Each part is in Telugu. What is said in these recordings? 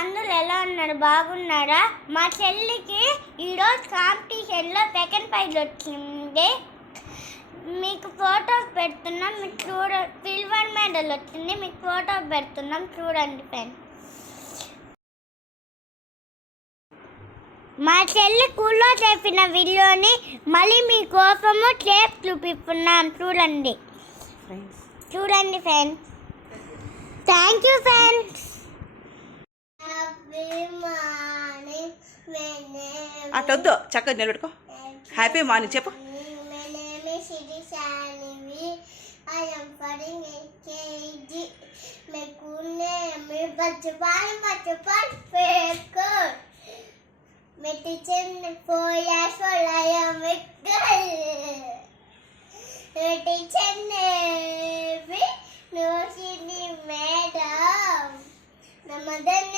అందరూ ఎలా ఉన్నారు? బాగున్నారా? మా చెల్లికి ఈరోజు కాంపిటీషన్లో సెకండ్ ప్రైజ్ వచ్చింది. మీకు ఫోటో పెడుతున్నాం. మీకు చూడ సిల్వర్ మెడల్ వచ్చింది. మీకు ఫోటో పెడుతున్నాం. చూడండి ఫ్రెండ్స్ మా చెల్లి స్కూల్లో చెప్పిన వీడియోని మళ్ళీ మీకోసము టేప్ చూపిస్తున్నాం. చూడండి. చూడండి ఫ్రెండ్స్ థ్యాంక్ యూ ఫ్రెండ్స్ అటొద్దు చక్కగా నిలబెట్టుకో. హ్యాపీ మార్నింగ్ చెప్పు. Madam name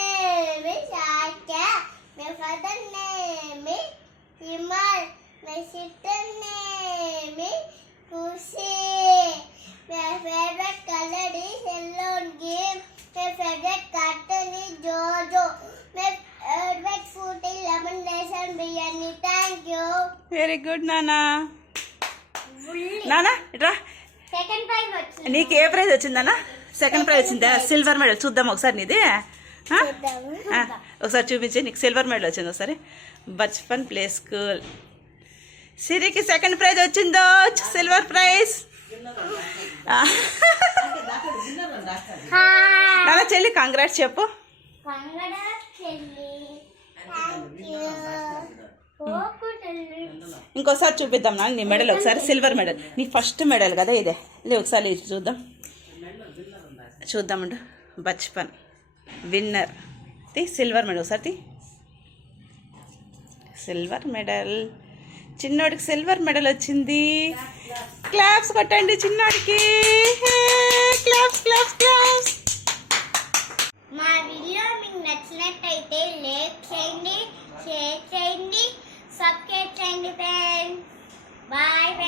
Thank you. Very good నానా నానా ఇట్రా. సెకండ్ ప్రైజ్ వచ్చింది. నీకు ఏ ప్రైజ్ వచ్చిందన్నా సెకండ్ ప్రైజ్ వచ్చిందా? సిల్వర్ మెడల్ చూద్దాం ఒకసారి నీది. ఒకసారి చూపించి నీకు సిల్వర్ మెడల్ వచ్చింది ఒకసారి? బచ్పన్ ప్లే స్కూల్ సిరికి సెకండ్ ప్రైజ్ వచ్చిందో? Silver prize. నాన్న చెల్లి కంగ్రాట్స్ చెప్పు కంగడ చెల్లి థ్యాంక్ యూ ఓకు చెల్లి ఇంకోసారి చూపిద్దాం నాకు నీ మెడల్ ఒకసారి సిల్వర్ మెడల్ నీ ఫస్ట్ మెడల్ కదా ఇదే. లే ఒకసారి చూద్దాం. చూద్దామండు. Bachpan. Winner the silver medal ఒకసారి తీ. సిల్వర్ మెడల్ చిన్నోడికి సిల్వర్ మెడల్ వచ్చింది. క్లాప్స్ కొట్టండి చిన్నోడికి. క్లాప్స్ క్లాప్స్ క్లాప్స్ మా వీడియో మీకు నచ్చినట్టయితే లైక్ Bye.